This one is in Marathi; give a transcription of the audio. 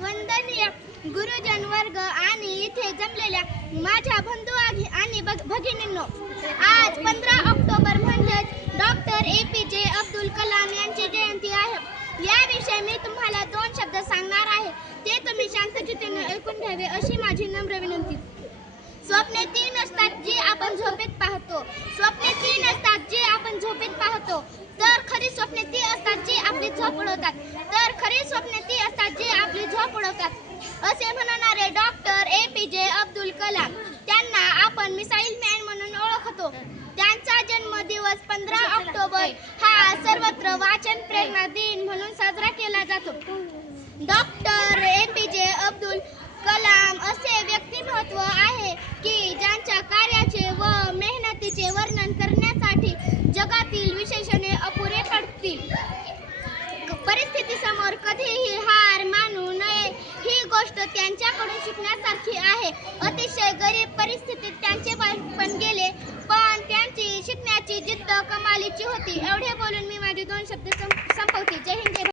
वंदनीय गुरुजन वर्ग आणि इथे जमलेल्या माझ्या बंधू आणि भगिनींनो, आज 15 ऑक्टोबर म्हणजेच डॉक्टर APJ अब्दुल कलाम यांची जयंती आहे. याविषयी मी तुम्हाला 2 शब्द सांगणार आहे. ते तुम्ही शांतचित्ताने ऐकून घ्यावे अशी माझी नम्र विनंती. स्वप्ने 3 असतात जी आपण झोपेत पाहतो. स्वप्ने 3 असतात जी आपण झोपेत पाहतो. तर खरी स्वप्ने ती असतात जी आपली झोप उडवतात. तर खरी स्वप्ने ती असतात जी आपली झोप उडवतात. असे म्हणणारे डॉक्टर APJ अब्दुल कलाम, त्यांना आपण मिसाईल मॅन म्हणून ओळखतो. त्यांचा जन्मदिवस 15 ऑक्टोबर हा सर्वत्र वाचन प्रेरणा दिन म्हणून साजरा केला जातो. डॉक्टर APJ अब्दुल कलाम असे व्यक्तिमत्व आहे की ज्यांच्या कार्याचे व मेहनतीचे वर्णन करण्यासाठी जगातील विशेषणे अपुरे पडतील. परिस्थितीसमोर कधीही हार मानू नये ही गोष्ट त्यांच्याकडून शिकण्यासारखी आहे. अतिशय गरीब परिस्थितीत त्यांचे बालपण गेले, पण त्यांची शिकण्याची जिद्द कमालीची होती. एवढे बोलून मी माझे 2 शब्द संपवते. जय हिंद.